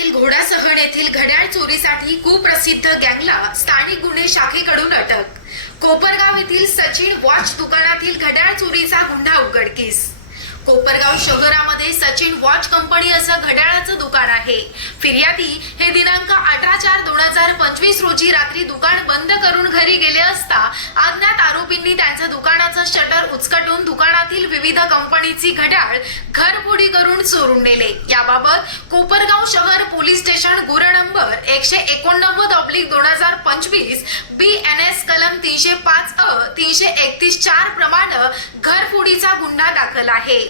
तालुक्यातील घोडासहन येथील घड्याळ चोरीसाठी कुप्रसिद्ध गँगला स्थानिक गुन्हे शाखेकडून अटक. कोपरगाव येथील सचिन वॉच दुकानातील घड्याळ चोरीचा गुन्हा उघडकीस कोपरगाव शहरामध्ये सचिन वॉच कंपनी असं घड्याळाचं दुकान आहे. फिर्यादी हे दिनांक अठरा पंचवीस रोजी रात्री दुकान बंद करून घरी गेले असता अज्ञात आरोपींनी त्यांचं दुकानाचं शटर उचकटून दुकानातील विविध कंपनीची घड्याळ घरफोडी करून चोरून नेले. याबाबत कोपरगाव शहर पोलीस स्टेशन गुर नंबर एकशे एकोणनव्वद ऑब्लिक दोन हजार पंचवीस बी एन एस कलम तीनशे पाच अ तीनशे एकतीस चार प्रमाणे घरफोडीचा गुन्हा दाखल आहे.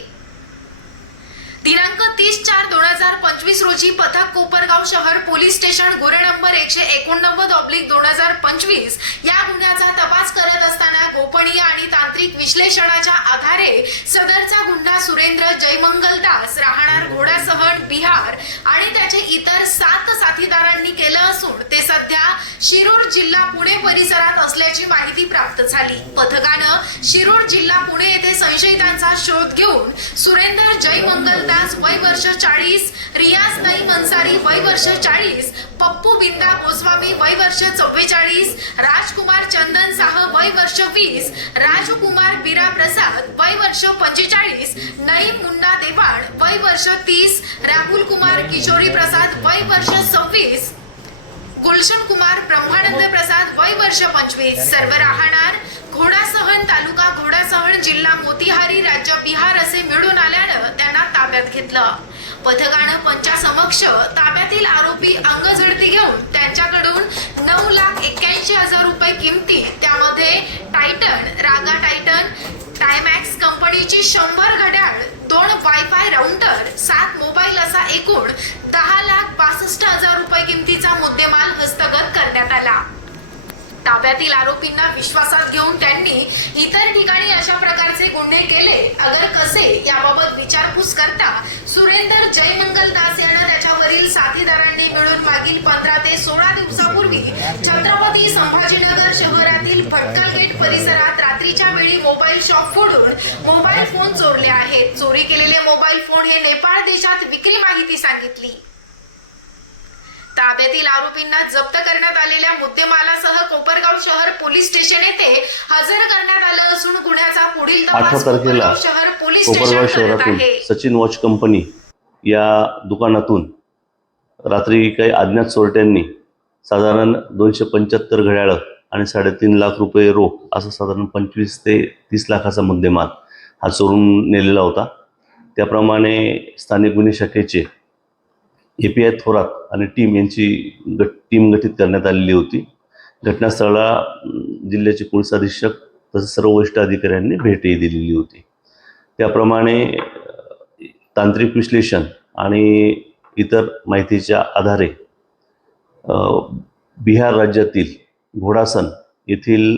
दिनांक तीस चार दोन हजार पंचवीस रोजी पथक कोपरगाव शहर पोलीस स्टेशन गोरे नंबर एकशे एकोणनव्वद ऑब्लिक दोन हजार पंचवीस या गुन्ह्याचा तपास करत असताना गोपनीय आणि तांत्रिक विश्लेषणाच्या आधारे सदरचा गुन्हा सुरेंद्र जयमंगल दास राहणार घोडासहण बिहार आणि त्याचे इतर सात साथीदारांनी केलं असून ते सध्या शिरूर जिल्हा पुणे परिसरात असल्याची माहिती प्राप्त झाली. पथकाने शिरूर जिल्हा पुणे येथे संशयितांचा शोध घेऊन सुरेंद्र जयमंगल दास वय वर्ष चाळीस रियाज नई मनसारी वय वर्ष चाळीस पप्पू बिंदा गोस्वामी वय वर्ष चव्वेचाळीस राजकुमार चंदन साह वय वर्ष वीस राजकुमार बिरा प्रसाद वय वर्ष पंचेचाळीस नईम मुन्ना देवाण वय वर्ष तीस राहुल कुमार किशोरी प्रसाद वय वर्ष सव्वीस गुलशन कुमार ब्रह्मानंद प्रसाद वय वर्ष पंचवीस. सर्व राहणार घोडा घोडासहण तालुका घोडासहण जिल्हा मोतीहारी राज्य बिहार असे मिळून आल्यानं त्यांना ताब्यात घेतलं. पथकानं पंचासमक्ष ताब्यातील आरोपी अंगझडती घेऊन त्यांच्याकडून नऊ लाख एक्क्याऐंशी हजार रुपये किमती त्यामध्ये टायटन रागा टायटन टायमॅक्स कंपनीची शंभर घड्याळ दोन वायफाय राउंटर सात मोबाईल असा एकूण दहा लाख बासष्ट हजार रुपये किमतीचा मुद्देमाल हस्तगत कर ताब्यातील आरोपींना विश्वासात घेऊन त्यांनी इतर ठिकाणी अशा प्रकारचे गुन्हे केले. अगर कसे? याबाबत विचारपूस करता सुरेंदर जयमंगल दास यांना त्याच्यावरील साथीदारांनी मिळून मागील पंधरा ते सोळा दिवसापूर्वी छत्रपती संभाजीनगर शहरातील भटकल गेट परिसरात रात्रीच्या वेळी मोबाईल शॉप फोडून मोबाईल फोन चोरले आहेत. चोरी केलेले मोबाईल फोन हे नेपाळ देशात विक्री माहिती सांगितली. ताब्यातील आरोपींना जप्त करण्यात आलेल्या मुद्देमालासह कोपरगाव शहर पोलीस स्टेशन येथे हजर करण्यात आलं असून गुन्ह्याचा पुढील तपास तारखेला कोपरगाव शहर पोलीस कोपरगाव स्टेशन करत शहरातून आहे. सचिन वॉच कंपनी या दुकानातून रात्री काही अज्ञात चोरट्यांनी साधारण दोनशे पंच्याहत्तर घड्याळं आणि साडेतीन लाख रुपये रोख असं साधारण पंचवीस ते तीस लाखाचा मुद्देमाल हा चोरून नेलेला होता. त्याप्रमाणे स्थानिक गुन्हे शाखेचे ए पी आय थोरात आणि टीम यांची गट टीम गठीत करण्यात आलेली होती. घटनास्थळाला जिल्ह्याचे पोलीस अधीक्षक तसेच सर्व वरिष्ठ अधिकाऱ्यांनी भेटही दिलेली होती. त्याप्रमाणे तांत्रिक विश्लेषण आणि इतर माहितीच्या आधारे बिहार राज्यातील घोडासन येथील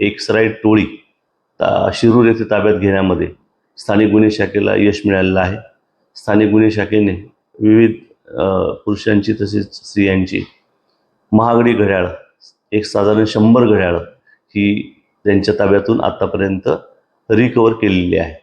एक सराई टोळी ता शिरूर येथे ताब्यात घेण्यामध्ये स्थानिक गुन्हे शाखेला यश मिळालेलं आहे. स्थानिक गुन्हे शाखेने विविध पुरुषांची तसेच स्त्रियांची. महागडी घड्याळ एक साधारण शंभर घड्याळ ही त्यांच्या ताब्यातून आत्तापर्यंत रिकवर केलेली आहे.